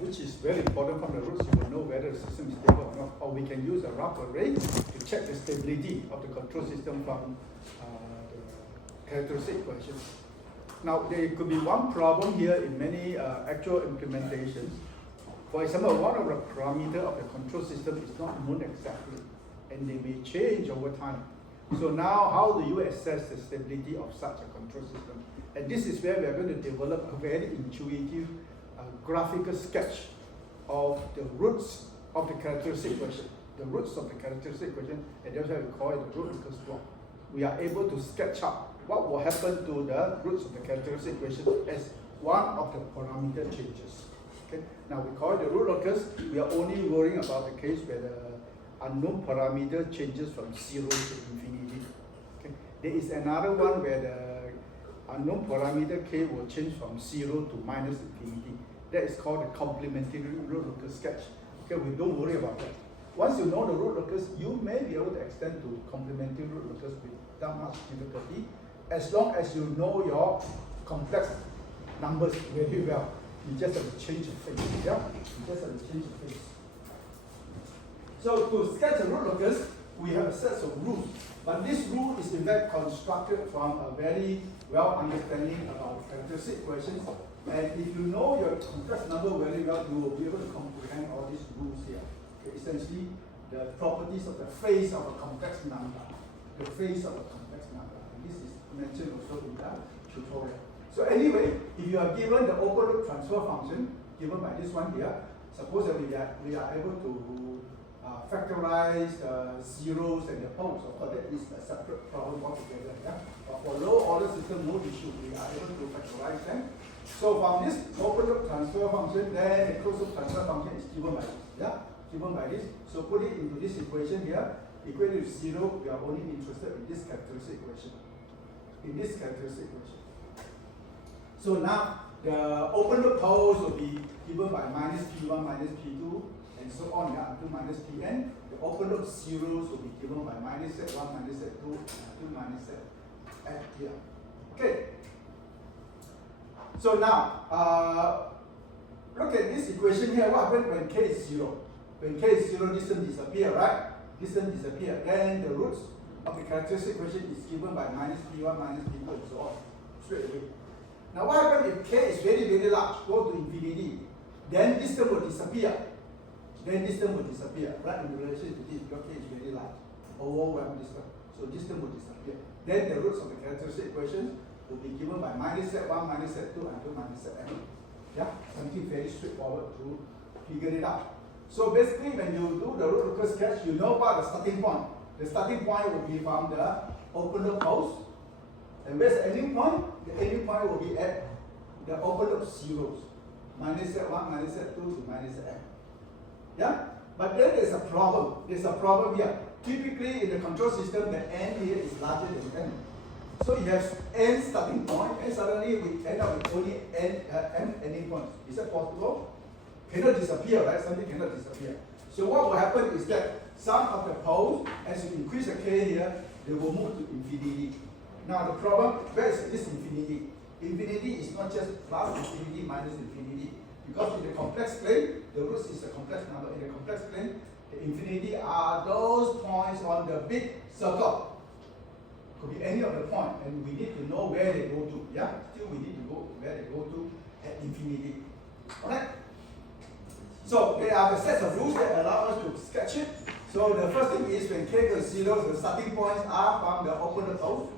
which is very important from the roots. You will know whether the system is stable or not. Or we can use a rough array to check the stability of the control system from the characteristic equation. Now, there could be one problem here in many actual implementations. For example, one of the parameters of the control system is not known exactly, and they may change over time. So now, how do you assess the stability of such a control system? And this is where we are going to develop a very intuitive graphical sketch of the roots of the characteristic equation. The roots of the characteristic equation, and that's why we call it the root locus plot. We are able to sketch out what will happen to the roots of the characteristic equation as one of the parameter changes. Okay? Now we call it the root locus. We are only worrying about the case where the unknown parameter changes from 0 to infinity. Okay? There is another one where the unknown parameter k will change from 0 to minus infinity. That is called the complementary root locus sketch. Okay, we don't worry about that. Once you know the root locus, you may be able to extend to complementary root locus without much difficulty, as long as you know your complex numbers very well. You just have to change the phase. Yeah? You just have to change the phase. So to sketch a root locus, we have a set of rules. But this rule is in fact constructed from a very well understanding about characteristic equations. And if you know your complex number very well, you will be able to comprehend all these rules here. Okay, essentially, the properties of the phase of a complex number. The phase of a complex number. And this is mentioned also in the tutorial. So anyway, if you are given the open loop transfer function, given by this one here, suppose that we are able to factorize zeros and the poles. Of course, that is a separate problem altogether. Yeah? But for low order system, no issue. We are able to factorize them. So from this open loop transfer function, then the closed loop transfer function is given by this. Yeah? Given by this. So put it into this equation here. Equated to 0, we are only interested in this characteristic equation. In this characteristic equation. So now the open loop poles will be given by minus P1 minus P2 and so on, yeah, until minus Pn. The open loop zeros will be given by minus Z1 minus Z2 until minus Z here. Okay. So now look at this equation here. What happens when k is 0? When k is 0, distance disappear, right? Distance disappear. Then the roots of the characteristic equation is given by minus P1 minus P2 and so on. Straight away. Now what happens if k is very, very large, go to infinity? Then distance will disappear. Then distance will disappear, right, in relation to this, because k is very large. Overwhelm distance. So distance will disappear. Then the roots of the characteristic equation will be given by minus Z1 minus Z2 until minus Zn. Yeah? Something very straightforward to figure it out. So basically when you do the root locus sketch, you know what the starting point. The starting point will be from the open loop poles. And where's the ending point? The ending point will be at the open loop zeros. Minus Z1 minus Z2 to minus Zn. Yeah? But then there's a problem. There's a problem here. Typically in the control system, the n here is larger than n. So you have n starting point, and suddenly we end up with only n ending points. Is that possible? Cannot disappear, right? Something cannot disappear. So what will happen is that some of the poles, as you increase the k here, they will move to infinity. Now the problem, where is this infinity? Infinity is not just plus infinity minus infinity. Because in the complex plane, the roots is a complex number. In the complex plane, the infinity are those points on the big circle. Could be any of the point, and we need to know where they go to. Yeah, still we need to go where they go to at infinity. Alright? So there are the sets of rules that allow us to sketch it. So the first thing is when k goes 0, the starting points are from the open loop poles.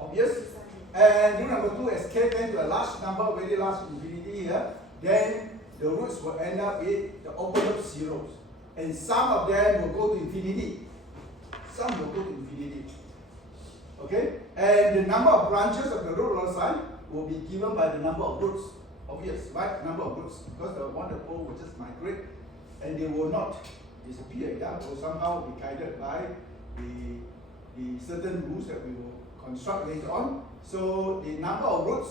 Obvious. And rule number 2, as k tends to a large number, very large infinity here, then the roots will end up with the open loop zeros. And some of them will go to infinity. Some will go to infinity. Okay? And the number of branches of the root loci will be given by the number of roots. Obvious, right? Number of roots. Because the one that pole will just migrate and they will not disappear. Yeah? They will somehow be guided by the certain rules that we will construct later on. So the number of roots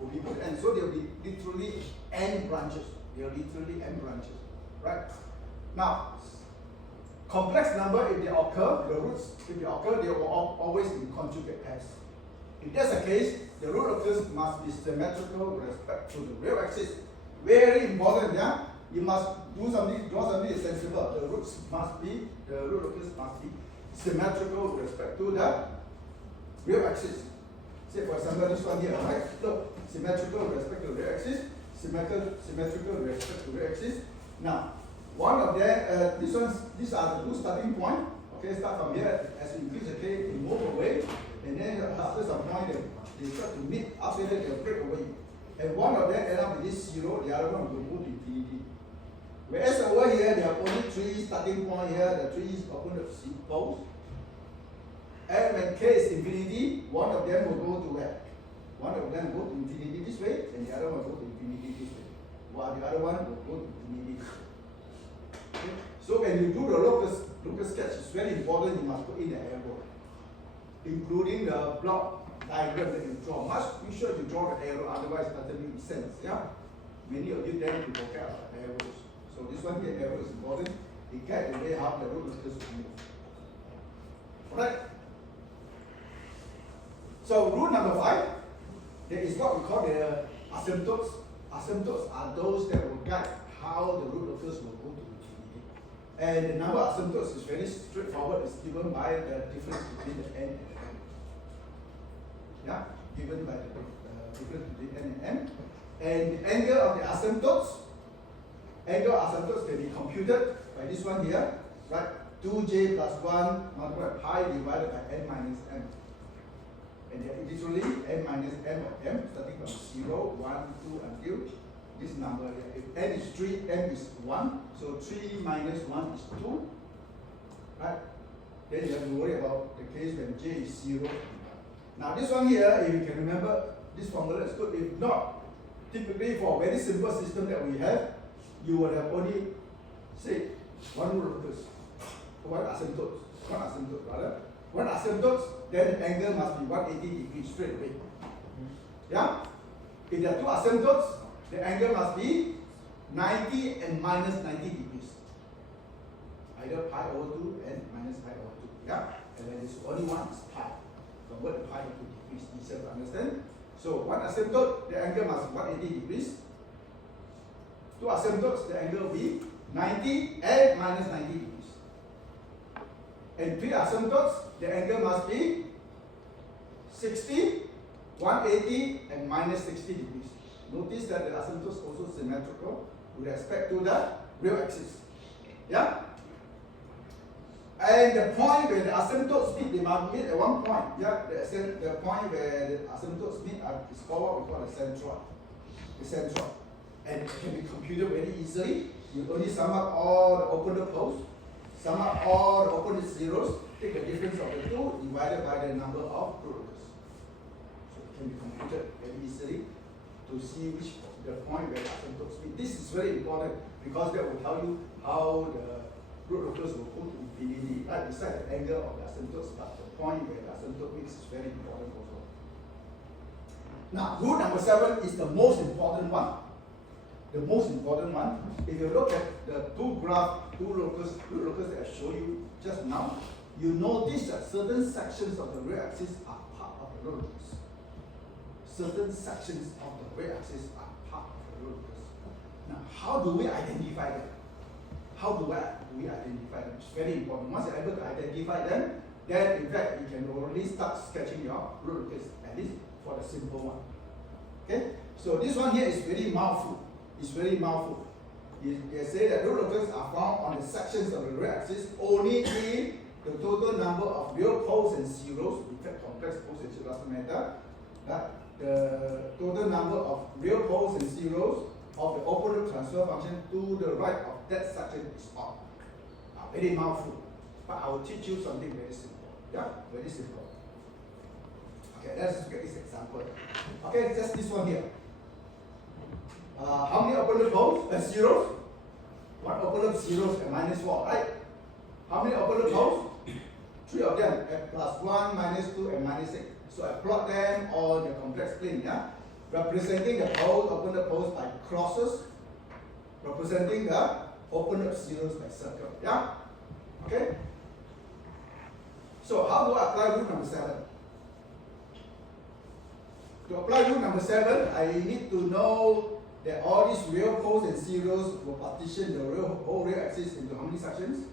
will be put n. So there will be literally n branches. There are literally n branches. Right? Now, complex number, if they occur, the roots, if they occur, they will always be conjugate pairs. If that's the case, the root locus must be symmetrical with respect to the real axis. Very important, yeah? you must do something, draw something sensible. The root locus must be symmetrical with respect to the real axis. Say for example this one here, right? Look, symmetrical with respect to the real axis, symmetrical with respect to the real axis. Now, one of them, these are the two starting points. Okay, start from here. As you increase the k, you move away, and then after some point they start to meet. After that, they break away. And one of them end up with this 0, the other one will go to infinity. Whereas over here, there are only 3 starting points here, the 3 is open to poles. And when k is infinity, one of them will go to where? One of them will go to infinity this way, and the other one will go to infinity this way. While the other one will go to infinity this way. Okay? So when you do the locus sketch, it's very important you must put in the arrow, including the block diagram that you draw. Must be sure to draw the arrow, otherwise it doesn't make sense. Yeah? Many of you tend to forget about arrows. So this one here, arrow is important. It guides the way how the locus will move. Alright? So rule number 5, there is what we call the asymptotes. Asymptotes are those that will guide how the root locus will go to infinity. And the number of asymptotes is very straightforward. It's given by the difference between the n and the m. Yeah, given by the difference between n and m. And the angle of the asymptotes can be computed by this one here, right? 2j plus 1 multiplied by pi divided by n minus m. And then literally n minus m of m, starting from 0, 1, 2 until this number here. If n is 3, m is 1. So 3 minus 1 is 2. Right? Then you have to worry about the case when j is 0. Now this one here, if you can remember, this formula is good. If not, typically for a very simple system that we have, you would have only, say, one root locus, one asymptote rather. One asymptote, then the angle must be 180 degrees straight away. Yeah? If there are two asymptotes, the angle must be 90 and minus 90 degrees. Either pi over 2 and minus pi over 2. Yeah? And then this only one is pi. Convert the pi into degrees, easier to understand. So one asymptote, the angle must be 180 degrees. Two asymptotes, the angle will be 90 and minus 90 degrees. And 3 asymptotes, the angle must be 60, 180 and minus 60 degrees. Notice that the asymptotes also symmetrical with respect to the real axis. Yeah? And the point where the asymptotes meet, they must meet at one point. Yeah? The point where the asymptotes meet is called what we call the centroid. The centroid. And it can be computed very easily. You only sum up all the open poles, sum up all the open zeros, take the difference of the two, divided by the number of root locus. So it can be computed very easily to see which the point where the asymptotes meet. This is very important because that will tell you how the root locus will go to infinity. Right beside the angle of the asymptotes, but the point where the asymptote meets is very important also. Now, rule number 7 is the most important one. The most important one, if you look at the two root locus that I showed you just now, you notice that certain sections of the real axis are part of the root locus. Certain sections of the real axis are part of the root locus. Now, how do we identify them? How do we identify them? It's very important. Once you're able to identify them, then in fact you can already start sketching your root locus, at least for the simple one. Okay? So this one here is very mouthful. It's very mouthful. They say that root locus are found on the sections of the real axis only if the total number of real poles and zeros, in fact complex poles and zeros doesn't matter, that the total number of real poles and zeros of the open loop transfer function to the right of that section is odd. Very mouthful. But I will teach you something very simple. Yeah, very simple. Okay, let's look at this example. Okay, just this one here. How many open loop poles? Zeros. One open loop zeros and minus 4, right? How many open loop poles? 3 of them, plus 1, minus 2, and minus 6. So I plot them on the complex plane, yeah? Representing the poles, open loop poles by crosses, representing the open loop zeros by circle, yeah? Okay? So how do I apply rule number 7? To apply rule number 7, I need to know that all these real poles and zeros will partition the whole real axis into how many sections?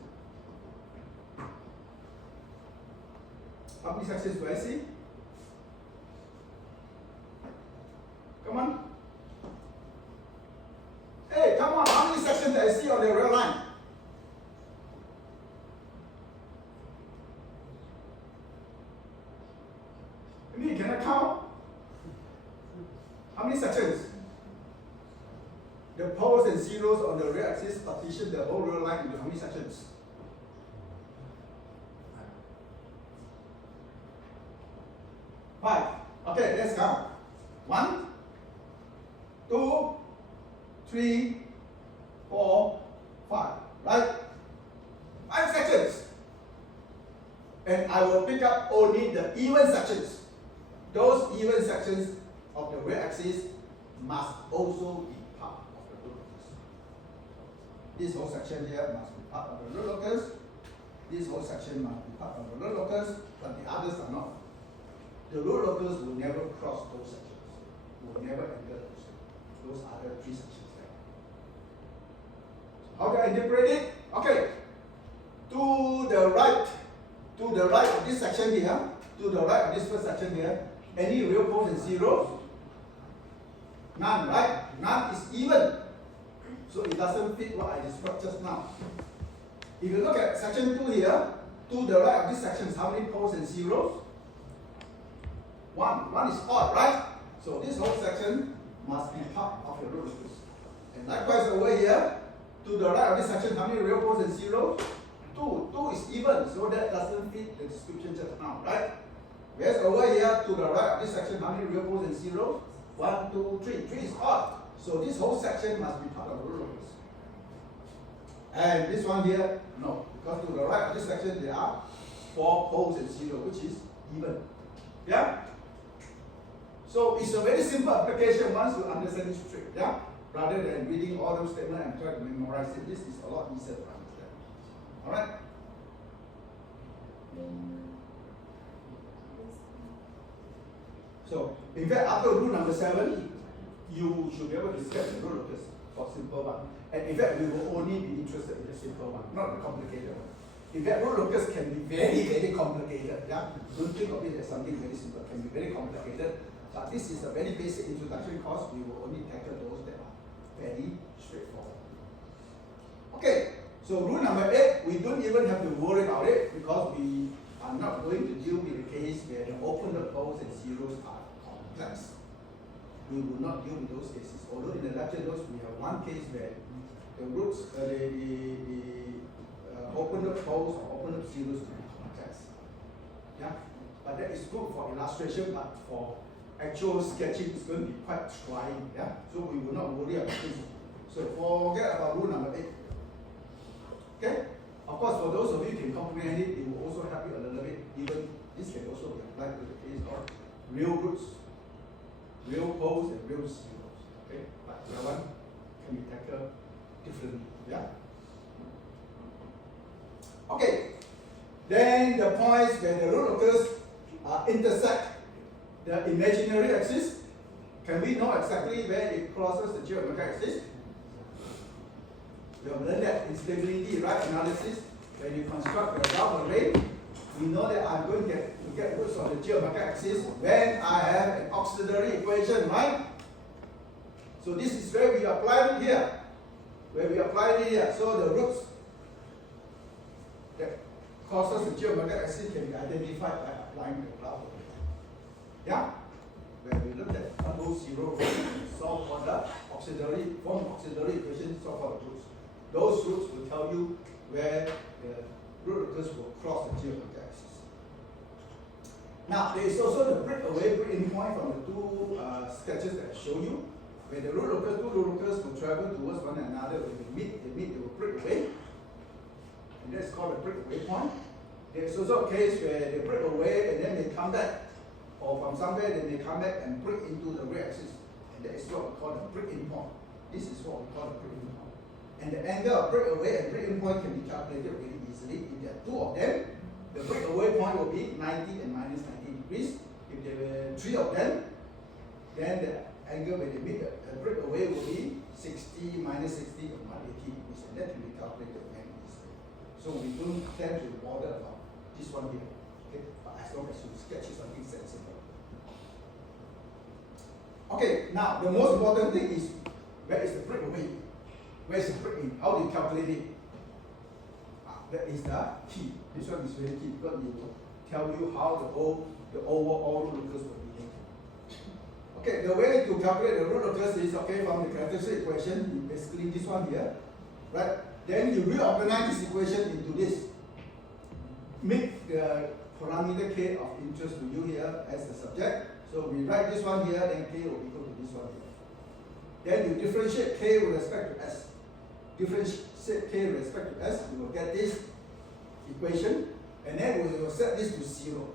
How many sections do I see? Come on. Hey, come on, how many sections do I see on the real line? You cannot count? How many sections? The poles and zeros on the real axis partition the whole real line into how many sections? Five. Okay, let's count. 1, 2, 3, 4, 5. Right? 5 sections. And I will pick up only the even sections. Those even sections of the real axis must also be part of the root locus. This whole section here must be part of the root locus. This whole section must be part of the root locus, but the others are not. The root locus will never cross those sections. Will never enter those other 3 sections there. How do I interpret it? Okay. To the right of this section here, to the right of this first section here, any real poles and zeros? None, right? None is even. So it doesn't fit what I described just now. If you look at section 2 here, to the right of this section, how many poles and zeros? 1. 1 is odd, right? So this whole section must be part of your root locus. And likewise over here, to the right of this section, how many real poles and zeros? 2. 2 is even, so that doesn't fit the description just now, right? Whereas over here, to the right of this section, how many real poles and zeros? 1, 2, 3. 3 is odd. So this whole section must be part of the root locus. And this one here, no. Because to the right of this section, there are 4 poles and zeros, which is even. Yeah? So it's a very simple application once you understand this trick. Yeah? Rather than reading all those statements and try to memorize it, this is a lot easier to understand. Alright? So, in fact, after rule number 7, you should be able to sketch the root locus for simple one. And in fact, we will only be interested in the simple one, not the complicated one. In fact, root locus can be very, very complicated. Yeah? Don't think of it as something very simple. It can be very complicated. But this is a very basic introduction course. We will only tackle those that are very straightforward. Okay, so rule number 8, we don't even have to worry about it because we are not going to deal with the case where the open poles and zeros are complex. We will not deal with those cases. Although in the lecture notes we have one case where the roots, open poles or open zeros can be complex. Yeah, but that is good for illustration, but for actual sketching is going to be quite trying. Yeah, so we will not worry about this. So forget about rule number 8. Okay. Of course, for those of you who can comprehend it, it will also help you a little bit. Even this can also be applied to the case of real roots, real poles, and real zeros. Okay, but that one can be tackled differently. Yeah. Okay. Then the points where the root locus intersect the imaginary axis. Can we know exactly where it crosses the geometric axis? We have learned that in stability right analysis, when you construct the round array, we know that I'm going to get roots of the geometric axis when I have an auxiliary equation, right? So this is where we apply it here. So the roots that crosses the geometric axis can be identified by applying the round array. Yeah? When we look at those 0 solve for the auxiliary equation, solve for the roots. Those roots will tell you where the root locus will cross the geometric axis. Now, there is also the breakaway break-in point from the 2 sketches that I showed you, where the two root locus will travel towards one another. When they meet, they will break away. And that's called a breakaway point. There is also a case where they break away and then they come back, or from somewhere then they come back and break into the real axis. And that is what we call the break-in point. This is what we call the break-in point. And the angle of breakaway and break-in point can be calculated really easily. If there are 2 of them, the breakaway point will be 90 and minus 90 degrees. If there were 3 of them, then the angle when they meet the breakaway will be 60 minus 60 and 180 degrees, and that can be calculated very easily. So we don't tend to bother about this one here, okay? But as long as you sketch something sensible. Okay, now the most important thing is where is the breakaway? Where is the break-in? How do you calculate it? That is the key. This one is very key because it will tell you how the overall root locus will behave. Okay, the way to calculate the root locus is, okay, from the characteristic equation, basically this one here, right? Then you reorganize this equation into this. Make the parameter k of interest to you here as the subject. So we write this one here, then k will equal to this one here. Then you differentiate k with respect to s. Differentiate k with respect to s, you will get this equation, and then we will set this to 0.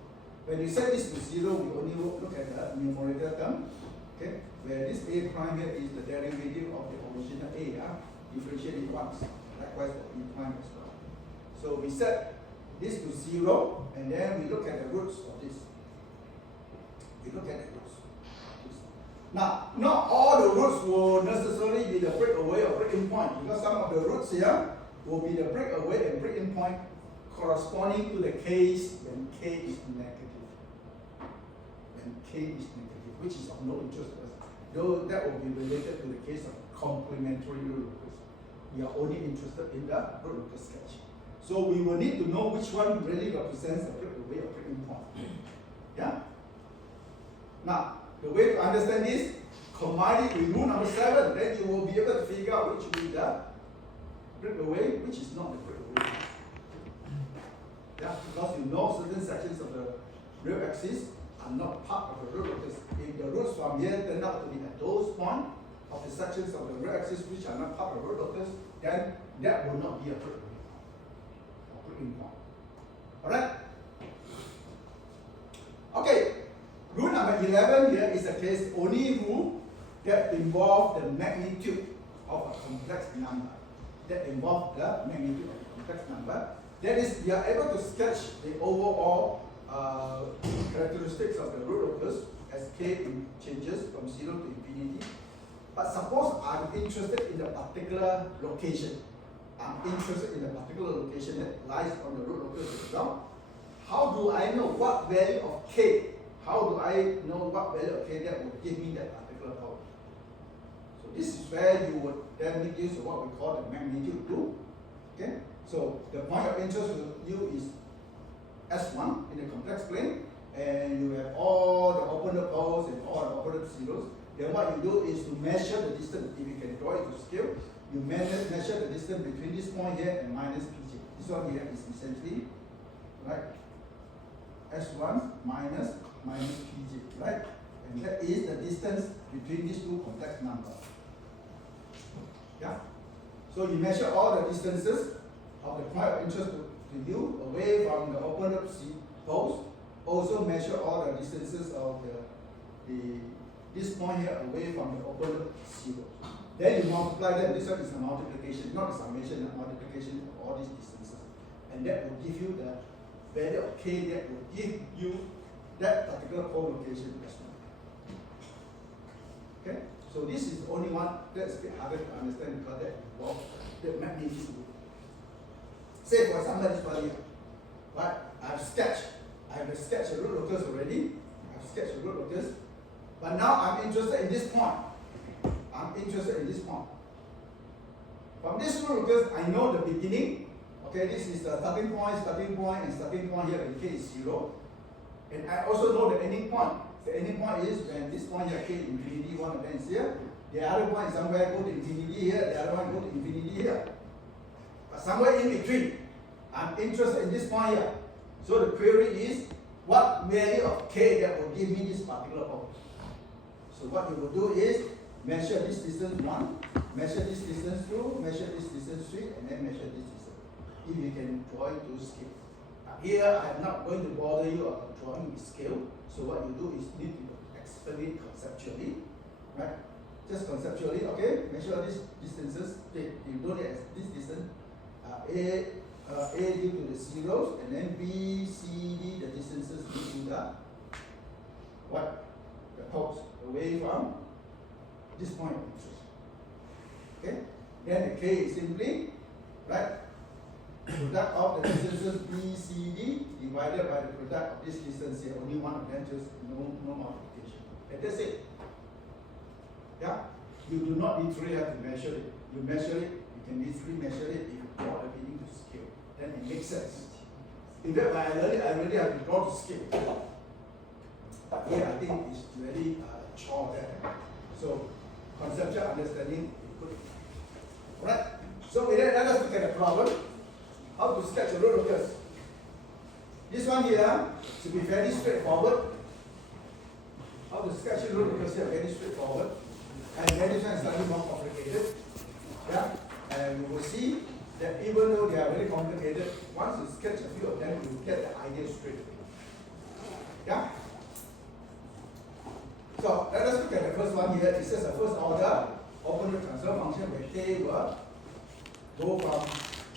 When you set this to 0, we only look at the numerator term, okay, where this a prime here is the derivative of the original a, differentiate it once, likewise for b prime as well. So we set this to 0, and then we look at the roots of this. We look at the roots. Now, not all the roots will necessarily be the breakaway or break-in point, because some of the roots here will be the breakaway and break-in point corresponding to the case when k is negative. When k is negative, which is of no interest to us. Though that will be related to the case of complementary root locus. We are only interested in the root locus sketch. So we will need to know which one really represents the breakaway or break-in point. Yeah? Now, the way to understand this, combine it with rule number 7, then you will be able to figure out which will be the breakaway, which is not the breakaway. Yeah, because you know certain sections of the real axis are not part of the root locus. If the roots from here turn out to be at those points of the sections of the real axis which are not part of the root locus, then that will not be a breakaway or breaking point. Alright? Okay. Rule number 11 here is a case only rule that involves the magnitude of a complex number. That involves the magnitude of a complex number. That is, we are able to sketch the overall characteristics of the root locus as k changes from 0 to infinity. But suppose I'm interested in a particular location. I'm interested in a particular location that lies on the root locus as well. How do I know what value of k? How do I know what value of k that will give me that particular point? So this is where you would then make use of what we call the magnitude rule. Okay? So the point of interest to you is S1 in the complex plane, and you have all the opponent poles and all the opponent zeros. Then what you do is to measure the distance. If you can draw it to scale, you measure the distance between this point here and minus pj. This one here is essentially, right, S1 minus pj, right? And that is the distance between these two complex numbers. Yeah? So you measure all the distances of the point of interest to you away from the opponent poles. Also measure all the distances of this point here away from the opponent zeros. Then you multiply them. This one is a multiplication, not a summation, a multiplication of all these distances. And that will give you the value of k that will give you that particular pole location as well. Okay? So this is the only one that's a bit harder to understand because that involves the magnitude. Say for example this one here. Right? I have sketched a root locus already. I've sketched a root locus. But now I'm interested in this point. From this root locus, I know the beginning. Okay, this is the starting point, and starting point here when k is 0. And I also know the ending point. The ending point is when this point here, k infinity, one of them is here. The other point somewhere go to infinity here, the other one go to infinity here. But somewhere in between, I'm interested in this point here. So the query is, what value of k that will give me this particular point? So what you will do is, measure this distance 1, measure this distance 2, measure this distance 3, and then measure this distance. If you can draw it to scale. Here, I'm not going to bother you about drawing with scale. So what you do is need to explain it conceptually, right? Just conceptually, okay? Measure these distances. You don't as this distance. A due to the zeros, and then B, C, D, the distances due to the what? The poles away from this point of interest. Okay? Then the K is simply, right, product of the distances B, C, D divided by the product of this distance here. Only one of them, just no multiplication. And that's it. Yeah? You do not literally have to measure it. You measure it, you can literally measure it if you draw the reading to scale. Then it makes sense. In fact, when I learn it, I really have to draw to scale. But here I think it's really a chore there. So conceptual understanding is good. Alright? So with that, let us look at the problem. How to sketch a road locus. This one here should be very straightforward. How to sketch a road locus here, very straightforward. And then this one is slightly more complicated. Yeah? And you will see that even though they are very complicated, once you sketch a few of them, you get the idea straight away. Yeah? So let us look at the first one here. It says a first order open loop transfer function where K will go from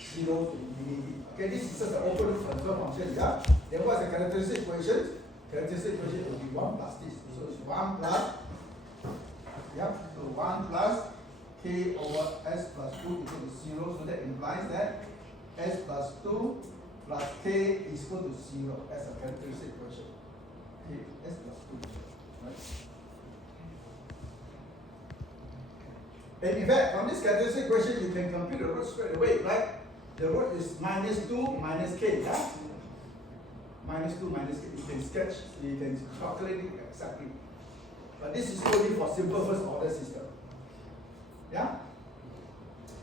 0 to infinity. Okay, this is just the open loop transfer function. Yeah? Then what's the characteristic equation? Characteristic equation will be 1 plus this. So it's 1 plus, yeah, so 1 plus K over S plus 2 equal to 0. So that implies that S plus 2 plus K is equal to 0 as a characteristic equation. Okay, S plus 2. Right? And in fact, from this characteristic equation, you can compute the root straight away, right? The root is minus 2 minus K, yeah? Minus 2 minus K. You can sketch, you can calculate it exactly. But this is only for simple first order system. Yeah?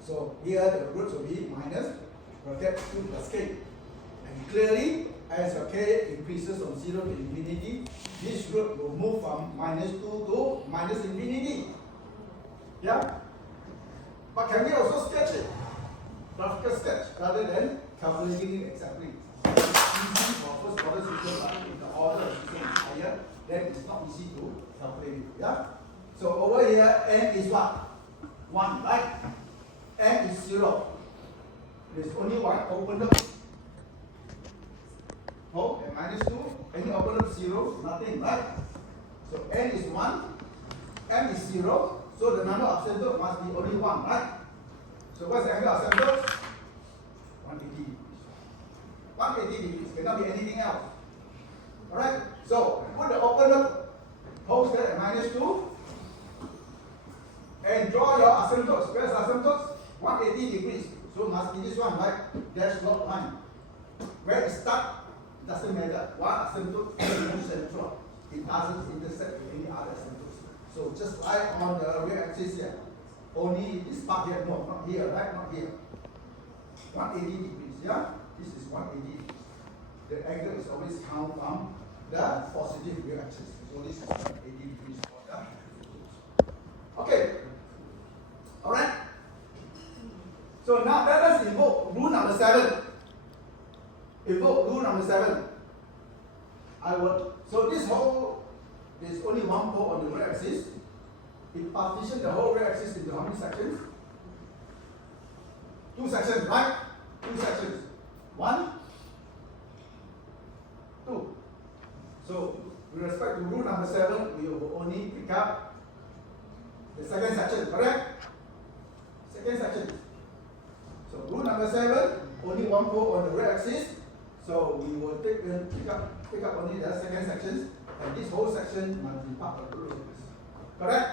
So here the roots will be minus bracket 2 plus K. And clearly, as your K increases from 0 to infinity, this root will move from minus 2 to minus infinity. Yeah? But can we also sketch it? Graphical sketch rather than calculating it exactly. It's easy for first order system, but if the order of system is higher, then it's not easy to calculate it. Yeah? So over here, n is what? 1, right? N is 0. There's only one open loop. Oh, and minus 2. Any open loop 0, nothing, right? So n is 1, m is 0. So the number of asymptotes must be only 1, right? So what's the angle of asymptotes? 180 degrees. 180 degrees, cannot be anything else. Alright? So put the open loop holes there at minus 2 and draw your asymptotes. Where's asymptotes? 180 degrees. So must be this one, right? Dash dot line. Where it starts, doesn't matter. One asymptote is central. It doesn't intersect with any other asymptotes. So just like on the real axis here, only this part here, no, not here, right? Not here. 180 degrees, yeah? This is 180 degrees. The angle is always count from the positive real axis. So this is 180 degrees for the. Okay. Alright? So now let us invoke rule number 7. Invoke rule number 7. So this whole, there's only one pole on the real axis. It partitions the whole real axis into how many sections? 2 sections, right? 2 sections. 1, 2. So with respect to rule number 7, we will only pick up the second section, correct? Second section. So rule number 7, only one pole on the real axis. So we will pick up only the second sections, and this whole section must be part of the rule locus. Correct?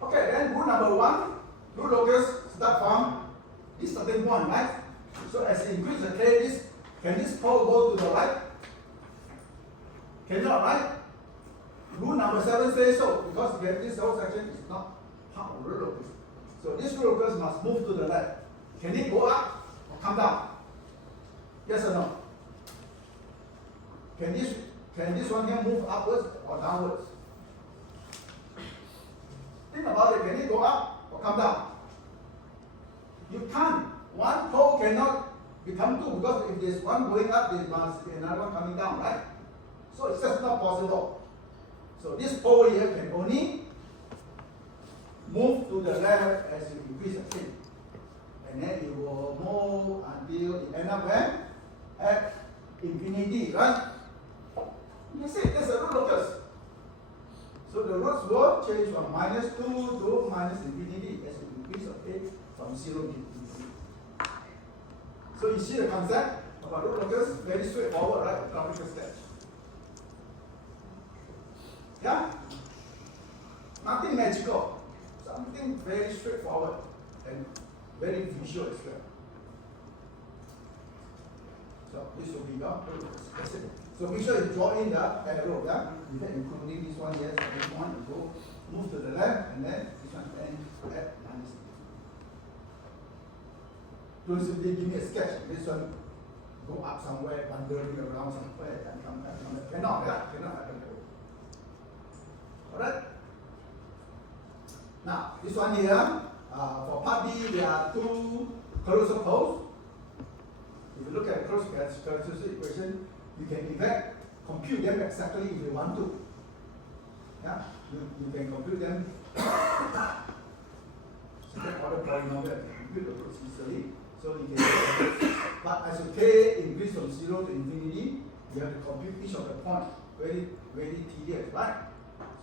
Okay, then rule number 1, rule locus start from this starting point, right? So as you increase the K, can this pole go to the right? Cannot, right? Rule number 7 says so, because this whole section is not part of the rule locus. So this rule locus must move to the left. Can it go up or come down? Yes or no? Can this one here move upwards or downwards? Think about it. Can it go up or come down? You can't. One pole cannot become 2, because if there's one going up, there must be another one coming down, right? So it's just not possible. So this pole here can only move to the left as you increase the speed. And then it will move until it ends up where? At infinity, right? That's it. That's a rule locus. So the roots will change from minus 2 to minus infinity as you increase of a from 0 to infinity. So you see the concept about root locus, very straightforward, right? Graphical sketch. Yeah? Nothing magical. Something very straightforward and very visual as well. So this will be your root locus. That's it. So make sure you draw in the arrow, yeah? You can including this one here, so this one you go move to the left and then this one end at minus. Don't simply give me a sketch. This one go up somewhere, wandering around somewhere and come back. Cannot, yeah? Cannot happen. Alright? Now, this one here, for part B, there are two closure poles. If you look at the closure characteristic equation, you can in fact compute them exactly if you want to. Yeah, you can compute them. Second order polynomial, you can compute the roots easily. So you can but as you k increase from 0 to infinity, you have to compute each of the points. Very, very tedious, right?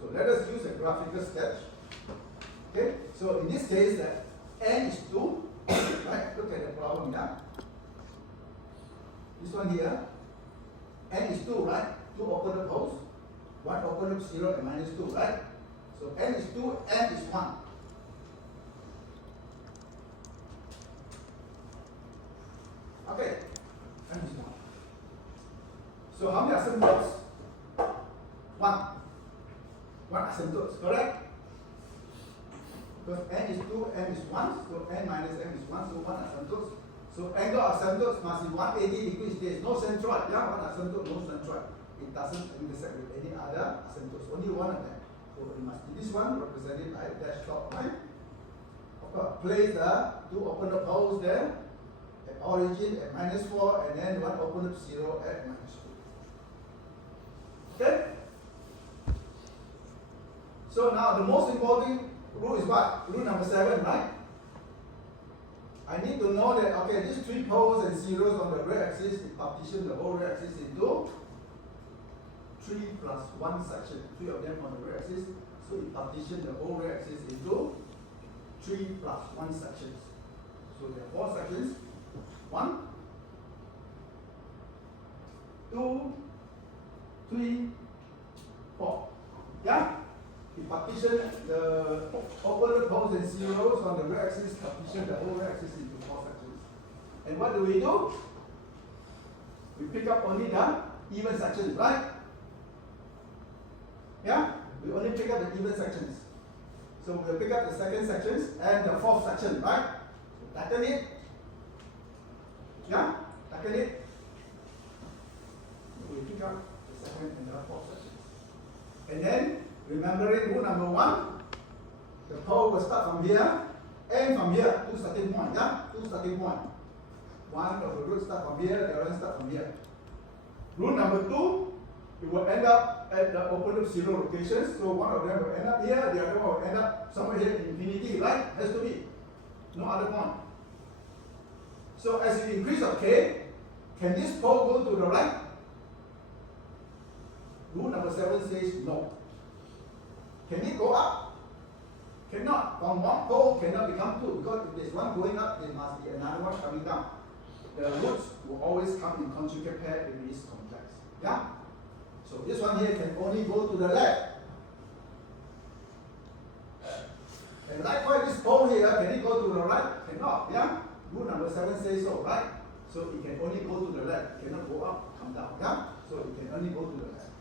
So let us use a graphical sketch. Okay, so in this case that n is 2, right? Look at the problem here. This one here. N is 2, right? 2 open up poles. 1 open up 0 and minus 2, right? So n is 2, n is 1. Okay, n is 1. So how many asymptotes? 1. 1 asymptotes, correct? Because n is 2, n is 1, so n minus n is 1, so 1 asymptotes. So angle asymptotes must be 180 degrees. There is no centroid. Yeah, 1 asymptote, no centroid. It doesn't intersect with any other asymptotes. Only one of them. So it must be this one represented by dash dot line. Of course, place the 2 open up holes there at origin at minus 4 and then 1 open up 0 at minus 2. Okay? So now the most important rule is what? Rule number 7, right? I need to know that, okay, these 3 poles and zeros on the red axis, it partition the whole red axis into 3 plus 1 section. 3 of them on the red axis, so it partition the whole red axis into 3 plus 1 sections. So there are 4 sections. 1, 2, 3, 4. Yeah? It partition the open poles and zeros on the red axis, partition the whole red axis into 4 sections. And what do? We pick up only the even sections, right? Yeah? We only pick up the even sections. So we'll pick up the second sections and the fourth section, right? So tighten it. Yeah? Tighten it. So we pick up the second and the fourth sections. And then remembering rule number 1, the pole will start from here and from here, 2 starting points, yeah? 2 starting points. One of the roots start from here, the other one start from here. Rule number 2, it will end up at the open up 0 locations. So one of them will end up here, the other one will end up somewhere here in infinity, right? Has to be. No other point. So as you increase of k, can this pole go to the right? Rule number 7 says no. Can it go up? Cannot. From one pole cannot become 2 because if there's one going up, there must be another one coming down. The roots will always come in conjugate pair if it is complex. Yeah? So this one here can only go to the left. And likewise, this pole here, can it go to the right? Cannot. Yeah? Rule number 7 says so, right? So it can only go to the left. It cannot go up, come down. Yeah? So it can only go to the left.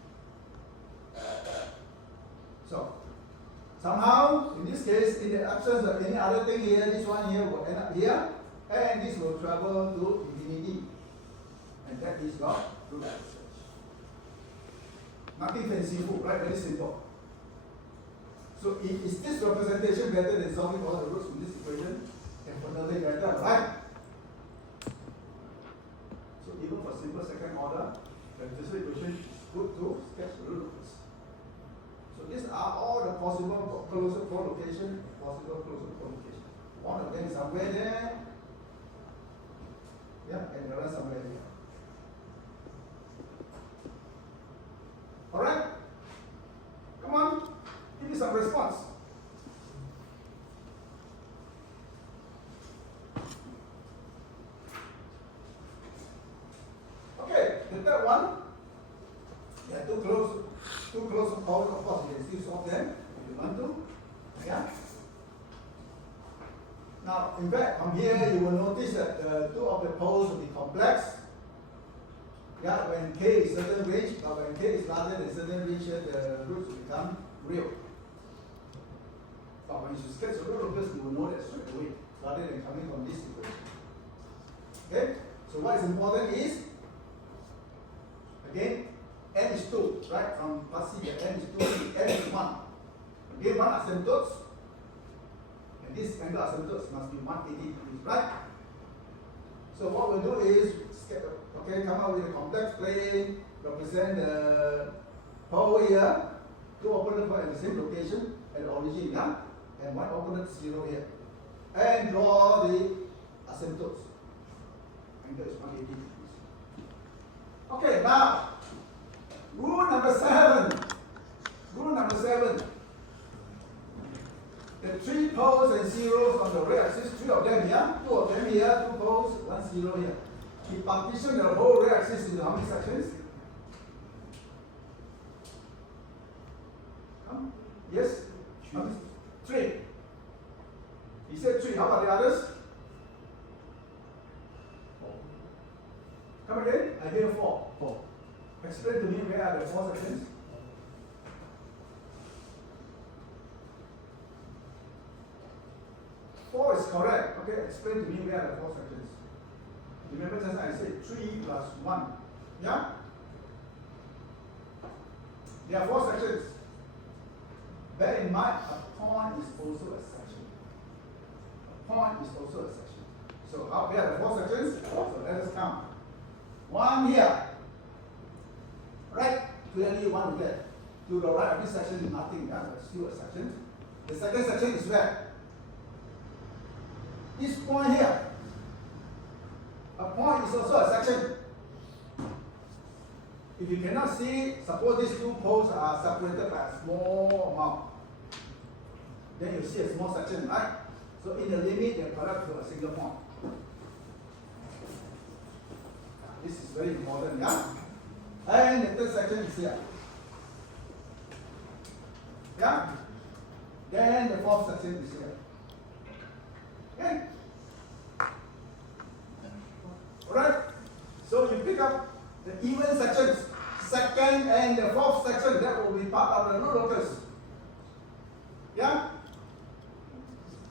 So somehow, in this case, in the absence of any other thing here, this one here will end up here, and this will travel to infinity. And that is your root research. Nothing fanciful, right? Very simple. So is this representation better than solving all the roots from this equation? Definitely better, right? So even for simple second order, the differential equation is good to sketch the roots. So these are all the possible closure co-location, possible closure co-location. One of them is somewhere there, yeah, and the other somewhere there. Alright? Come on. one. They are too close to poles, of course you can still solve them if you want to. Yeah. Now, in fact, from here you will notice that the two of the poles will be complex. Yeah, when k is certain range, but when k is larger than certain range, the roots will become real. But when you sketch the root locus, you will know that straight away, rather than coming from this equation. Okay? So what is important is, again, n is 2, right? From part C, n is 2, n is 1. Again, one asymptotes, and this angle asymptotes must be 180 degrees, right? So what we'll do is, come up with a complex plane, represent the pole here, two opponent points at the same location, at the origin, yeah? And one opponent 0 here. And draw the asymptotes. Angle is 180 degrees. Okay, now, rule number 7. Rule number 7. The 3 poles and zeros on the ray axis, 3 of them here, 2 of them here, 2 poles, 1 0 here. We partition the whole ray axis into how many sections? Yes? 3. He said 3. How about the others? 4. Come again? I hear 4. 4. Explain to me where are the 4 sections? Four is correct. Okay, explain to me where are the 4 sections. Remember just I said 3 plus 1. Yeah? There are 4 sections. Bear in mind, a point is also a section. A point is also a section. So where are the 4 sections? So let us count. 1 here. Right? Clearly 1 there. To the right of this section is nothing. Yeah? But still a section. The second section is where? This point here. A point is also a section. If you cannot see, suppose these 2 poles are separated by a small amount. Then you see a small section, right? So in the limit, they collapse to a single point. This is very important, yeah? And the third section is here. Yeah? Then the 4th section is here. Okay? Alright? So you pick up the even sections, second and the 4th section, that will be part of the root locus. Yeah?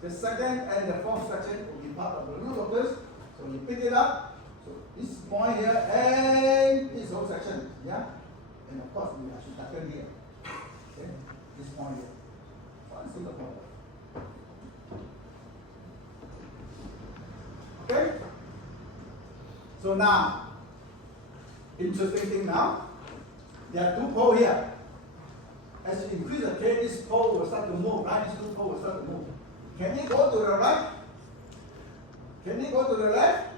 The second and the 4th section will be part of the root locus. So you pick it up. So this point here and this whole section. Yeah? And of course, we actually tackle here. Okay? This point here. One single point. Okay? So now, interesting thing now, there are 2 poles here. As you increase the K, this pole will start to move, right? These 2 poles will start to move. Can it go to the right? Can it go to the left?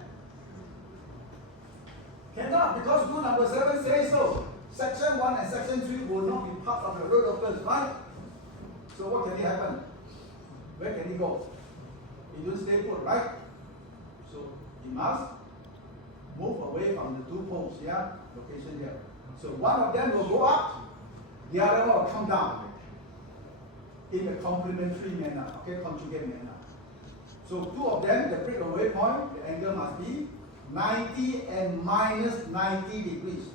Cannot, because rule number 7 says so. Section 1 and section 3 will not be part of the root locus, right? So what can it happen? Where can it go? It don't stay put, right? So it must move away from the 2 poles here, location here. So one of them will go up, the other one will come down in a complementary manner, okay, conjugate manner. So 2 of them, the breakaway point, the angle must be 90 and minus 90 degrees.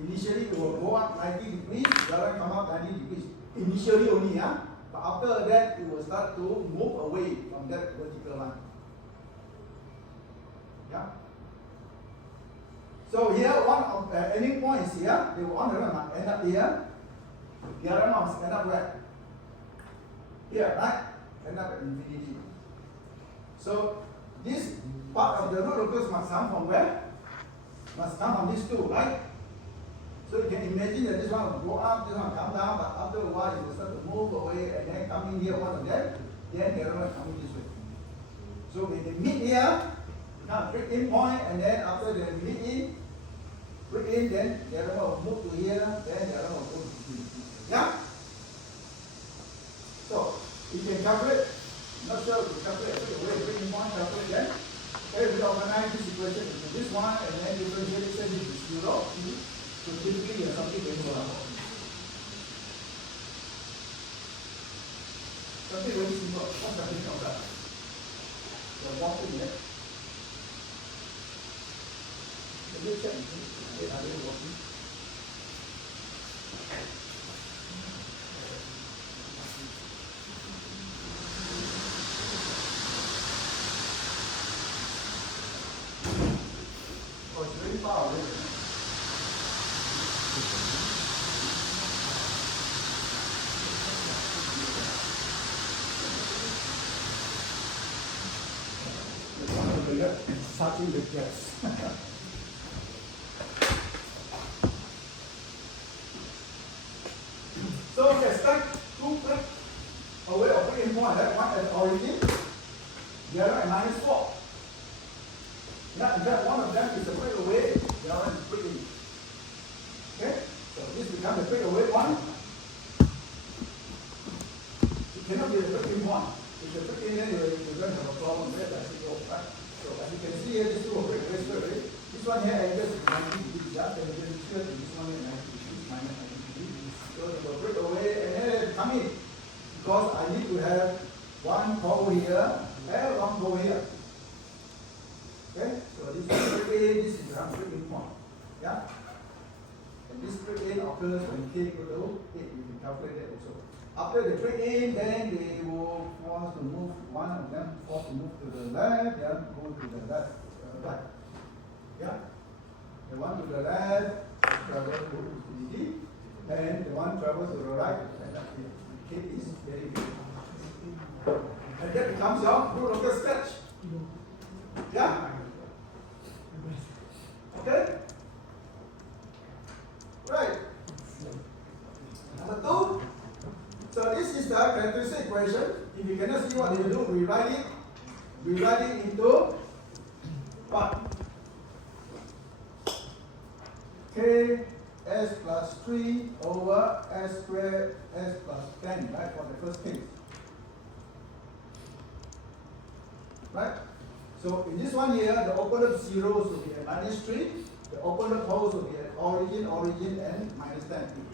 Initially it will go up 90 degrees, the other come up 90 degrees. Initially only, yeah? But after that, it will start to move away from that vertical line. Yeah? So here, one of ending point is here. They will on the one end up here. The other one must end up where? Here, right? End up at infinity. So this part of the root locus must come from where? Must come from these 2, right? So you can imagine that this one will go up, this one will come down, but after a while it will start to move away and then come in here, one of them, then the other one coming this way. So when they meet here, now break in point, and then after they meet in, break in, then the other one will move to here, then the other one will go to here. Yeah? So you can calculate, not sure if you calculate, take away break in point, calculate then. Okay, we organize this equation into this one and then differentiate it, send it to 0. So typically you have something very simple. Something very simple. What's the definition of that? The bottom here. Can you check? Are they working? Oh, it's very far away. Starting the gas. So we expect two break away or break in point. That one at origin, the other at -4. Yeah, in fact, one of them is a break away, the other one is break in. Okay? So this becomes the break away one. It cannot be the break in one. If you break in, then you're going to have a problem there, that's it, right? So as you can see here, these two are break away straight away. This one here angles 90 degrees, yeah, then you can see this one here 90 degrees, minus 90 degrees. So it will break away and then come in. Because I need to have one pole here and one pole here. Okay? So this is break in, this is the break in point. Yeah? And this break in occurs when k equal to 8. You can calculate that also. After they break in, then they will force to move, one of them force to move to the left, the other go to the left, right. Yeah? The one to the left travels to infinity, and the one travels to the right, and up here. K is very big. And that becomes your root of the sketch. Yeah? Okay? Right. Number 2. So this is the characteristic equation. If you cannot see what you do, rewrite it into what? K s plus 3 over s squared s plus 10, right, for the first case. Right? So in this one here, the open loop zeros will be at -3. The open loop holes will be at origin, and -10.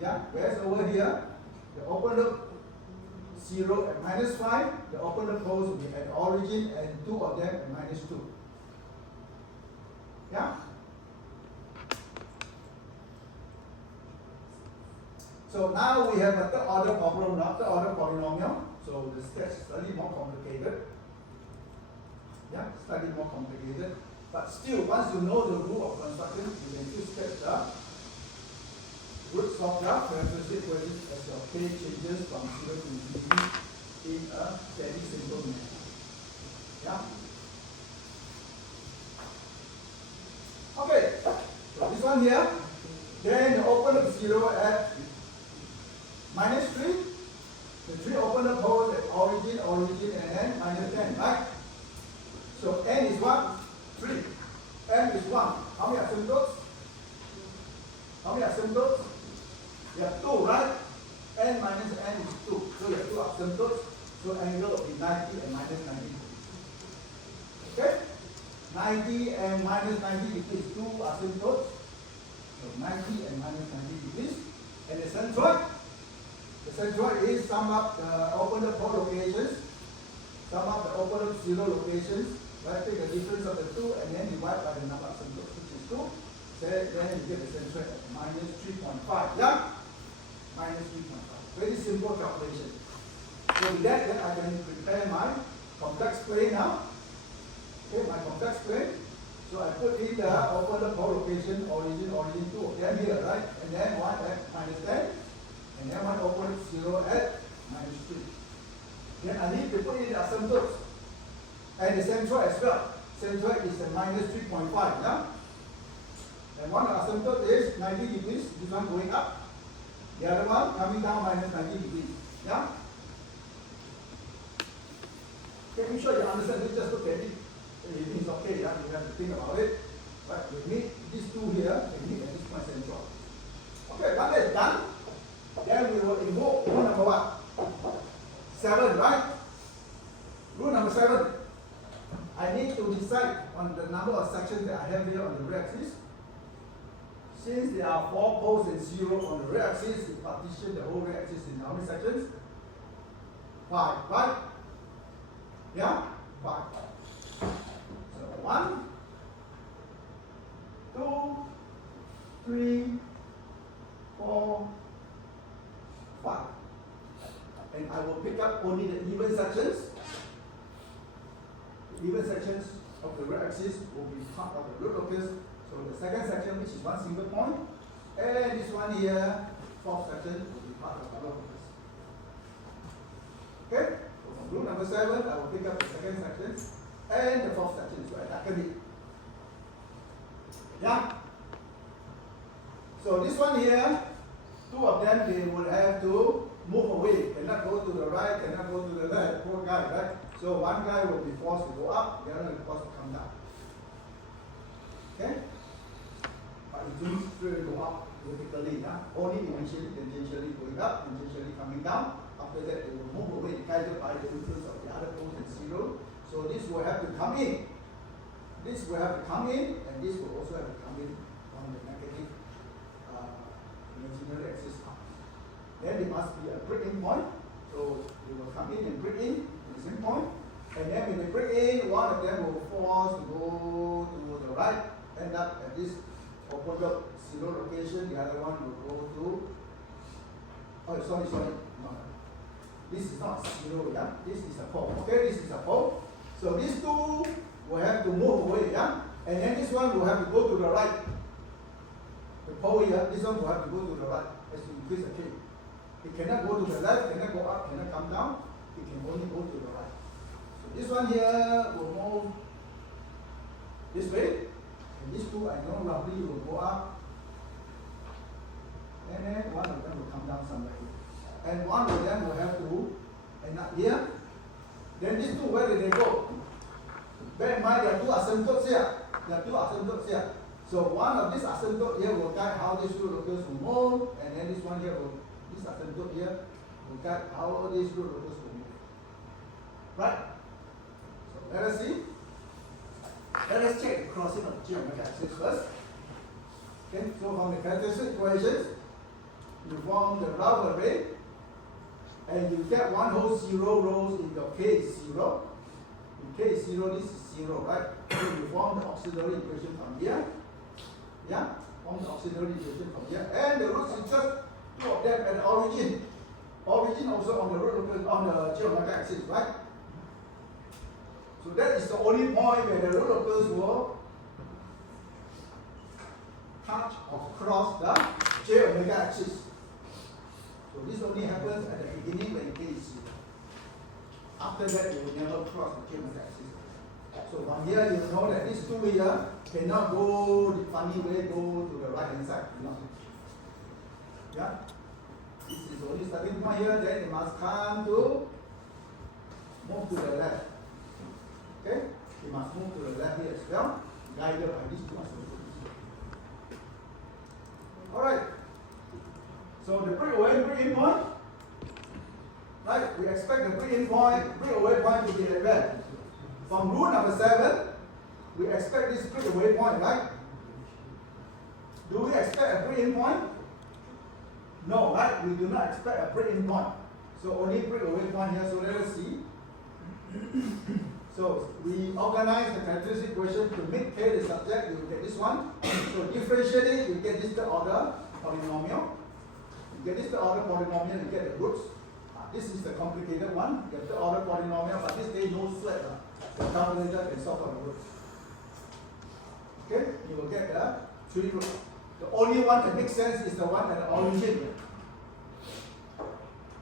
Yeah? Whereas over here, the open loop 0 at -5, the open loop holes will be at origin and 2 of them at -2. Yeah? So now we have a third order problem, not third order polynomial. So the sketch is slightly more complicated. Yeah, slightly more complicated. But still, once you know the rule of construction, you can still sketch the roots of the characteristic equation as your k changes from 0 to infinity in a very simple manner. Yeah? Okay, so this one here, then the open loop 0 at -3, the 3 open loop holes at origin, and then -10, right? So n is what? 3. n is 1. How many asymptotes? You have 2, right? N minus n is 2. So you have 2 asymptotes. So angle will be 90 and -90 degrees. Okay? 90 and -90 degrees, 2 asymptotes. So 90 and -90 degrees. And the centroid? The centroid is sum up the open loop hole locations, sum up the open loop 0 locations, right? Take the difference of the 2 and then divide by the number of asymptotes, which is 2. Then you get the centroid at -3.5. Yeah? -3.5. Very simple calculation. So with that, then I can prepare my complex plane now. Okay, my complex plane. So I put in the open loop hole location, origin, 2 of them here, right? And then one at -10, and then one open loop 0 at -3. Then I need to put in the asymptotes. And the centroid as well. Centroid is the -3.5, yeah? And one asymptote is 90 degrees, this one going up. The other one coming down -90 degrees, yeah? Okay, make sure you understand this, just look at it. Everything is okay, yeah? You have to think about it. But we need these two here, we need at this point centroid. Okay, once that's done, then we will invoke rule number what? 7, right? Rule number 7. I need to decide on the number of sections that I have here on the y-axis. Since there are 4 poles and 0 on the y-axis, we partition the whole y-axis in how many sections? 5, right? Yeah? 5. So 1, 2, 3, 4, 5. And I will pick up only the even sections. The even sections of the y-axis will be part of the root locus. So the second section, which is one single point, and this one here, 4th section, will be part of the root locus. Okay? So from group number 7, I will pick up the second section and the 4th section. So I darken it. Yeah? So this one here, 2 of them, they will have to move away. Cannot go to the right, cannot go to the left. Poor guy, right? So one guy will be forced to go up, the other will be forced to come down. Okay? But it doesn't really go up vertically. Only initially, tangentially going up, tangentially coming down. After that, they will move away, guided by the influence of the other poles and 0. So this will have to come in. This will have to come in, and this will also have to come in on the negative imaginary axis. Then there must be a break-in point. So they will come in and break in the same point. And then when they break in, one of them will force to go to the right, end up at this opposite 0 location. The other one will go to, oh, sorry. No. This is not 0, yeah? This is a pole. Okay, this is a pole. So these two will have to move away, yeah? And then this one will have to go to the right. The pole here, this one will have to go to the right as you increase the K. It cannot go to the left, cannot go up, cannot come down. It can only go to the right. So this one here will move this way. And these two, I know roughly, will go up. And then one of them will come down somewhere here. And one of them will have to end up here. Then these two, where did they go? Bear in mind, there are 2 asymptotes here. There are 2 asymptotes here. So one of these asymptotes here will guide how these root locus will move, and then this one here will, this asymptote here will guide how these root locus will move. Right? So let us see. Let us check the crossing of geometric axis first. Okay, so from the characteristic equations, you form the round array, and you get 1 whole 0 rows in your K is 0. In K is 0, this is 0, right? So you form the auxiliary equation from here. Yeah? Form the auxiliary equation from here. And the roots is just 2 of them at the origin. Origin also on the root locus, on the geometric axis, right? So that is the only point where the root locus will touch or cross the j omega axis. So this only happens at the beginning when K is 0. After that, it will never cross the j omega axis. So from here, you know that these two here cannot go the funny way, go to the right hand side. No. Yeah? This is only starting point here, then it must come to move to the left. Okay? It must move to the left here as well, guided by these two asymptotes. Alright. So the break-in point, right? We expect the break-away point to be at where? From rule number 7, we expect this break-away point, right? Do we expect a break-in point? No, right? We do not expect a break-in point. So only break-away point here. So let us see. So we organize the characteristic equation to make K the subject. You get this one. So differentiate it, you get this third order polynomial. You get this third order polynomial, you get the roots. This is the complicated one. You get the order polynomial, but this day no sweat. The calculator can solve for the roots. Okay? You will get the 3 roots. The only one that makes sense is the one at the origin.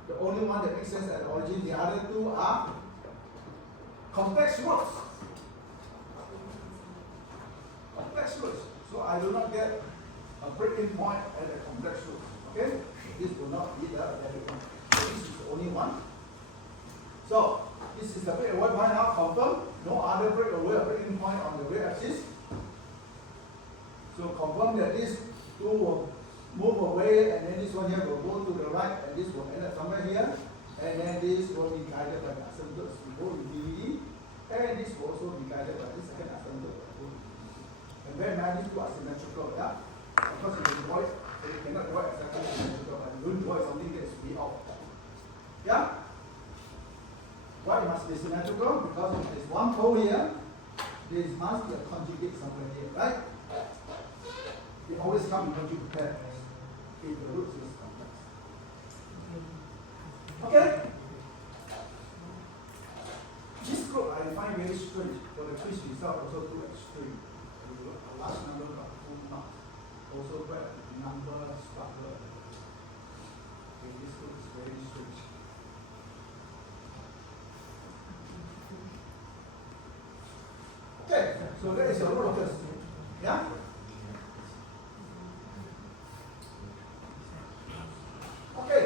The only one that makes sense at the origin. The other two are complex roots. Complex roots. So I do not get a break-in point at the complex root. Okay? This will not be the valid one. So this is the only one. So this is the break-away point now confirmed. No other break-away or break-in point on the y-axis. So confirm that these two will move away, and then this one here will go to the right, and this will end up somewhere here, and then this will be guided by the asymptotes. We go to DVD, and this will also be guided these two are symmetrical, yeah? Of course, you avoid, you cannot avoid exactly symmetrical, but you don't avoid something that is way off. Yeah? Why it must be symmetrical? Because if there's one pole here, there must be a conjugate somewhere here, right? It always comes in conjugate pairs if the roots is complex. Okay? This group I find very strange. For the quiz result, also too extreme. A large number of full marks. Also quite a number struggle. Okay, this group is very strange. Okay, so that is your root locus. Yeah? Okay,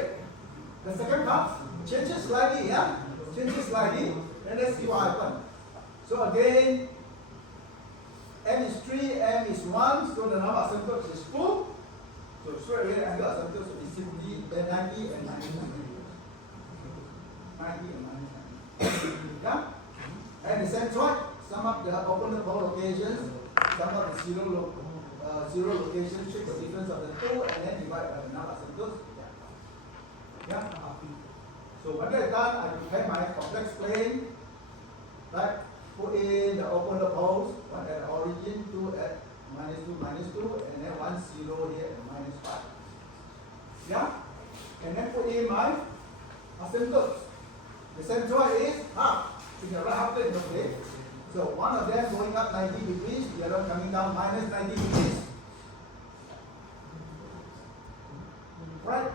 the second part changes slightly, yeah? Changes slightly, and let's see what happens. So again, m is 3, m is 1, so the number of asymptotes is 2. So straight away, the angle of asymptotes will be simply 90 and minus 90. 90 and minus 90. Yeah? And the centroid, sum up the opponent pole locations, sum up the zero locations, check the difference of the two, and then divide by the number of asymptotes. Yeah? So when that's done, I prepare my complex plane, right? Put in the opponent poles, one at origin, 2 at minus 2, and then 1, 0 here at minus 5. Yeah? And then put in my asymptotes. The centroid is half. You can write half plane, okay? So one of them going up 90 degrees, the other coming down minus 90 degrees. Right?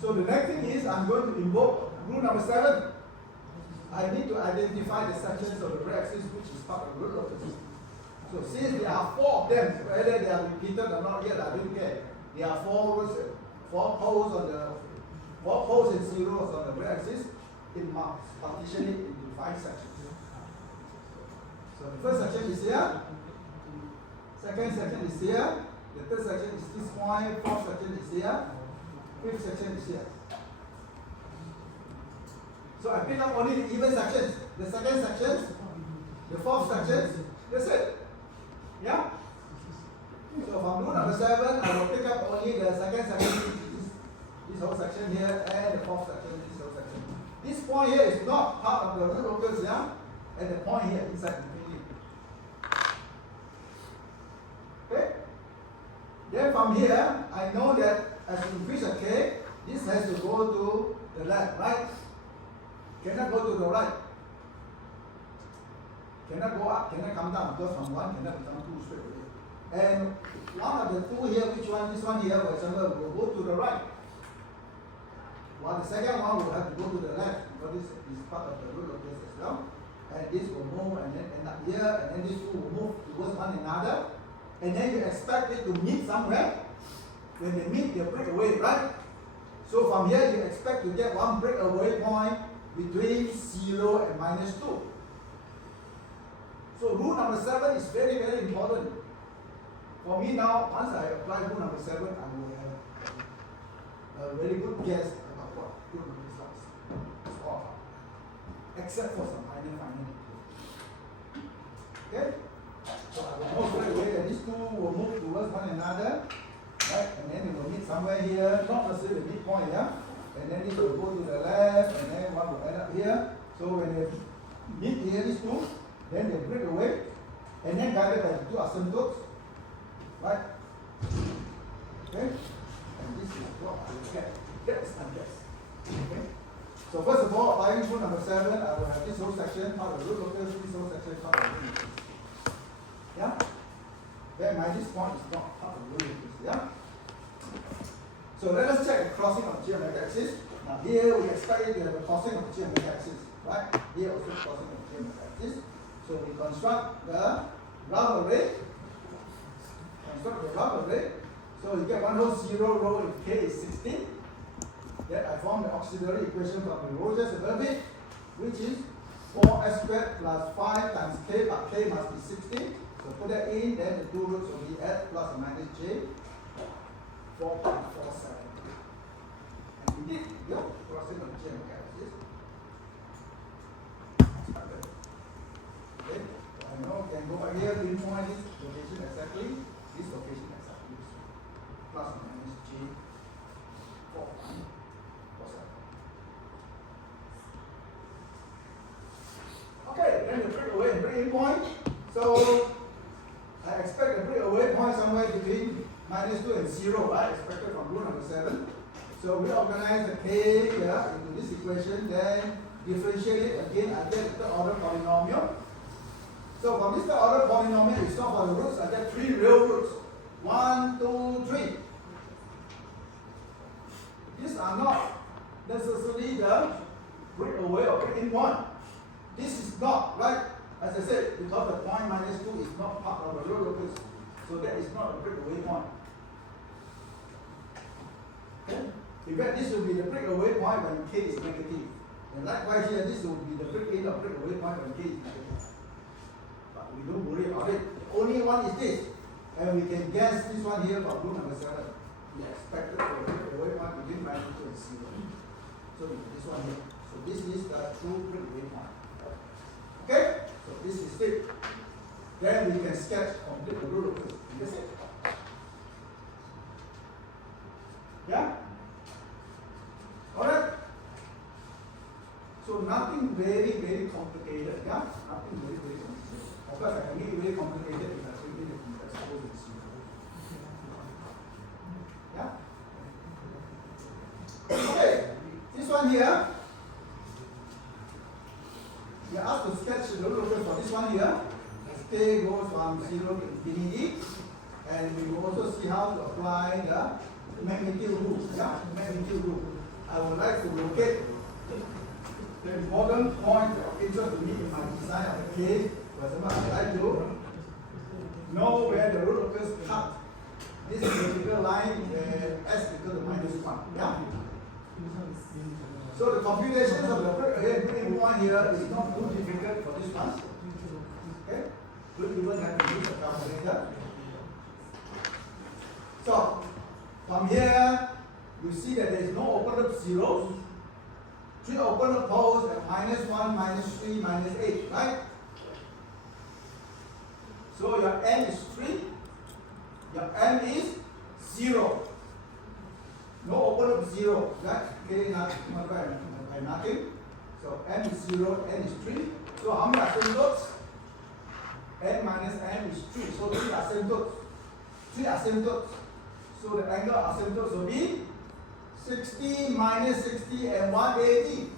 So the next thing is I'm going to invoke rule number 7. I need to identify the sections of the red axis which is part of the root locus. So since there are 4 of them, whether they are repeated or not yet, I don't care. There are 4 poles on the 4 poles and zeros on the red axis. It must partition it into 5 sections. So the first section is here. Second section is here. The third section is this point. Fourth section is here. Fifth section is here. So I pick up only the even sections. The second sections, the fourth sections, that's it. Yeah? So from rule number 7, I will pick up only the second section, this whole section here, and the fourth section, this whole section. This point here is not part of the root locus, yeah? And the point here inside the field. Okay? Then from here, I know that as you increase a k, this has to go to the left, right? Cannot go to the right. Cannot go up, cannot come down, because from 1 cannot become 2 straight away. And one of the 2 here, which one? This one here, for example, will go to the right. While the second one will have to go to the left, because this is part of the root locus as well. And this will move and then end up here, and then these 2 will move towards one another. And then you expect it to meet somewhere. When they meet, they break away, right? So from here, you expect to get one breakaway point between 0 and minus 2. So rule number 7 is very, very important. For me now, once I apply rule number 7, I will have a very good guess about what rule number results. It's all. Except for some minor details. Okay? So I will know straight away that these 2 will move towards one another. Right? And then they will meet somewhere here, not necessarily the midpoint here. And then this will go to the left, and then one will end up here. So when they meet here, these 2, then they break away, and then guided by the 2 asymptotes. Right? Okay? And this is what I will get. That is my guess. Okay? So first of all, applying rule number 7, I will have this whole section, part of the root locus, this whole section, part of the root locus. Yeah? Then this point is not part of the root locus. Yeah? So let us check the crossing of the geometric axis. Now here we expect it to have a crossing of the geometric axis, right? Here also crossing of the geometric axis. So we construct the round array. So you get one whole 0 row if k is 16. Then I form the auxiliary equation from the row just above it, which is 4s squared plus 5 times k, but k must be 16. So put that in, then the 2 roots will be s plus or minus j. 4.47. And indeed, your crossing of geometric axis. Okay, so I know can go back here, pinpoint this location exactly, this location exactly. Plus or minus G 4 cosine. Okay, then the breakaway and break-in point. So I expect the breakaway point somewhere between -2 and 0, right? Expected from rule number 7. So we organize the k here into this equation, then differentiate it again, I get the third order polynomial. So from this third order polynomial, we solve for the roots, I get 3 real roots. 1, 2, 3. These are not necessarily the breakaway or break-in point. This is not, right? As I said, because the point -2 is not part of the real locus, so that is not a breakaway point. Okay? In fact, this will be the breakaway point when k is negative. And likewise here, this will be the break-in or breakaway point when k is negative. But we don't worry about it. The only one is this. And we can guess this one here from rule number 7. We expected for a breakaway point between -2 and 0. So this one here. So this is the true breakaway point. Okay? So this is it. Then we can sketch complete the rule locus. That's it. Yeah? Alright? So nothing very, very complicated. Yeah? Nothing very, very complicated. Of course, I can make it very complicated if I bring in the expose and see. Yeah? Okay. This one here. We are asked to sketch the rule locus for this one here. As k goes from 0 to infinity. And we will also see how to apply the magnitude rule. Yeah, magnitude rule. I would like to locate the important point of interest to me in my design of the case. For example, I would like to know where the rule locus cut this vertical line where s equal to -1. Yeah? So the computations of the break-in point here is not too difficult for this one. Okay? We even have to use a calculator. So from here, you see that there is no open loop zeros. 3 open loop poles at -1, -3, -8, right? So your n is 3, your m is 0. No open loop 0, right? K nothing, by nothing. So n is 0, n is 3. So how many asymptotes? N minus m is 3. So 3 asymptotes. 3 asymptotes. So the angle of asymptotes will be 60 minus 60 and 180.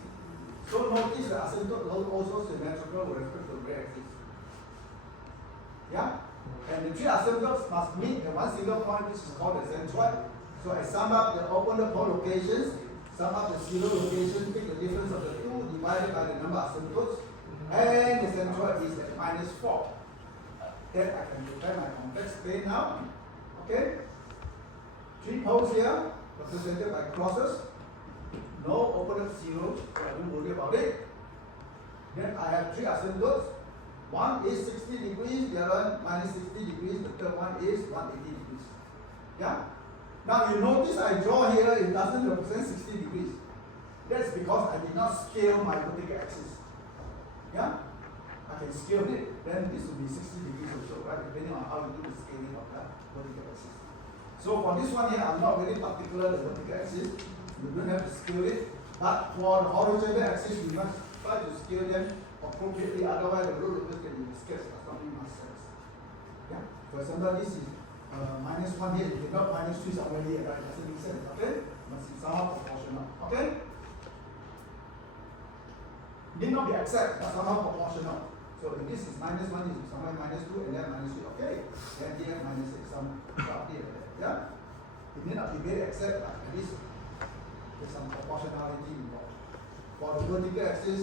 So notice the asymptote is also symmetrical with respect to the ray axis. Yeah? And the 3 asymptotes must meet the one single point which is called the centroid. So I sum up the open loop pole locations, sum up the 0 locations, take the difference of the 2 divided by the number of asymptotes, and the centroid is at -4. Then I can prepare my complex plane now. Okay? 3 poles here, represented by crosses. No open loop 0, so I don't worry about it. Then I have 3 asymptotes. One is 60 degrees, the other one -60 degrees, the third one is 180 degrees. Yeah? Now you notice I draw here, it doesn't represent 60 degrees. That's because I did not scale my vertical axis. Yeah? I can scale it, then this will be 60 degrees or so, right? Depending on how you do the scaling of the vertical axis. So for this one here, I'm not very particular the vertical axis. You don't have to scale it. But for the horizontal axis, you must try to scale them appropriately, otherwise the rule locus can be sketched as something must sense. Yeah? For example, this is -1 here, you got -3 somewhere here, right? Doesn't make sense, okay? Must be somehow proportional. Okay? Need not be exact, but somehow proportional. So if this is -1, this is somewhere -2, and then -3, okay? Then here -6, some up here, yeah? It may not be very exact, but at least there's some proportionality involved. For the vertical axis,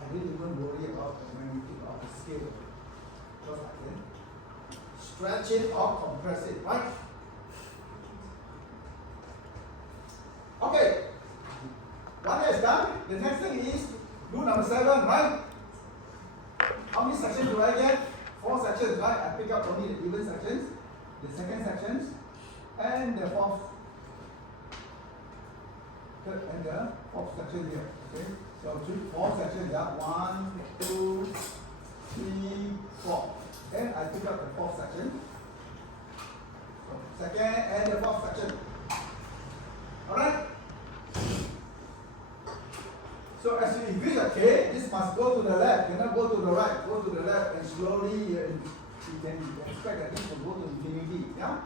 I didn't even worry about the magnitude of the scale. Just like that. Stretch it or compress it, right? Okay. One is done. The next thing is rule number 7, right? How many sections do I get? 4 sections, right? I pick up only the given sections, the second sections, and the fourth, third, and the fourth section here. Okay. So 4 sections, yeah. 1, 2, 3, 4. to the left, cannot go to the right. Go to the left and slowly you can expect that this will go to infinity. Yeah?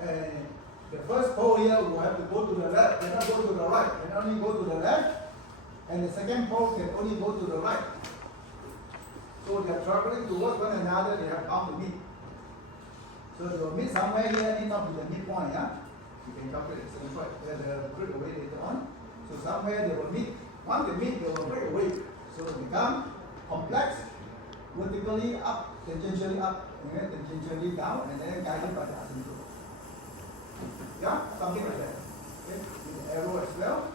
And the first pole here will have to go to the left, cannot go to the right, can only go to the left. And the second pole can only go to the right. So they are traveling towards one another, they have bound to meet. So they will meet somewhere here, need not be the midpoint. Yeah? You can calculate the same point, the breakaway later on. So somewhere they will meet. Once they meet, they will break away. So they become complex, vertically up, tangentially up, and then tangentially down, and then guided by the asymptote. Yeah, something like that. Okay, with the arrow as well.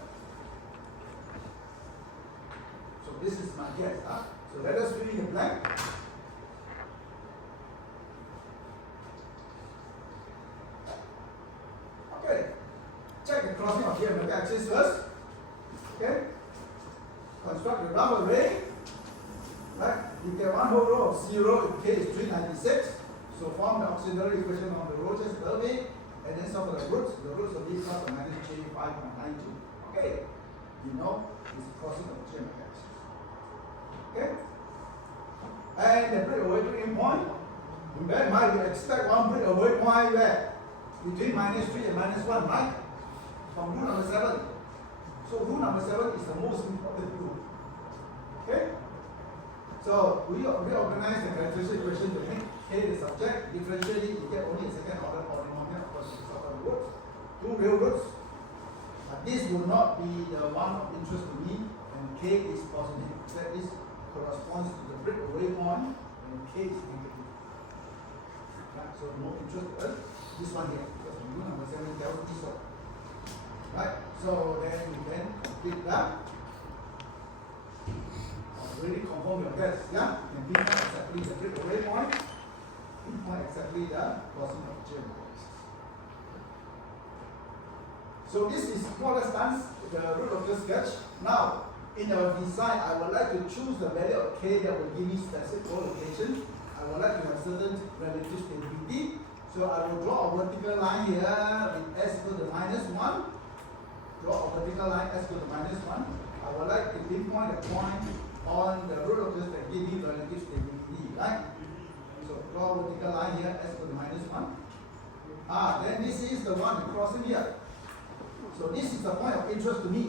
So this is my guess. Huh? So let us fill in the blank. Okay, check the crossing of geometric axis first. Okay, construct the rough array. Right, you get one whole row of 0 if k is 396. So form the auxiliary equation on the row just a little bit, and then solve for the roots. The roots will be plus or minus j 5.92. Okay, you know it's crossing of geometric axis. Okay, and the breakaway breaking point. In that mind, we expect one breakaway point where between -3 and -1, right? From rule number 7. So rule number 7 is the most important rule. Okay? So we reorganize the characteristic equation to make k the subject. Differentially, you get only a second order polynomial, of course, it's of the roots, 2 real roots. But this will not be the one of interest to me, and k is positive. That is corresponds to the breakaway point, and k is negative. Right? So no interest to us. This one here, because rule number 7 tells me so. Right? So then we can complete that. Really confirm your guess. Yeah? You can pinpoint exactly the breakaway point, pinpoint exactly the crossing of geometric axis. So this is more or less done, the root of the sketch. Now, in our design, I would like to choose the value of k that will give me specific collocation. I would like to have certain relative stability. So I will draw a vertical line here with s equal to -1. Draw a vertical line s equal to -1. I would like to pinpoint a point on the root of this that give me relative stability, right? So draw a vertical line here s equal to -1. Then this is the one crossing here. So this is the point of interest to me.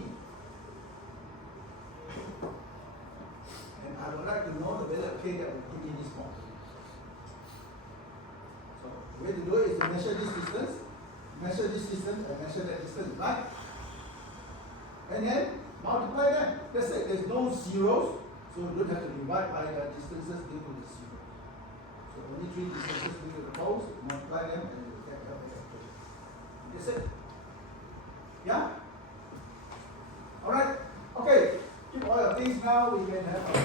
And I would like to know the value of k that will give me this point. So the way to do it is to measure this distance, and measure that distance, right? And then multiply them. Let's say there's no zeros, so you don't have to divide by the distances due to the zero. So only 3 distances due to the poles, multiply them, and you will get the expression. That's it. Yeah? Alright? Okay. Keep all your things now. We can have our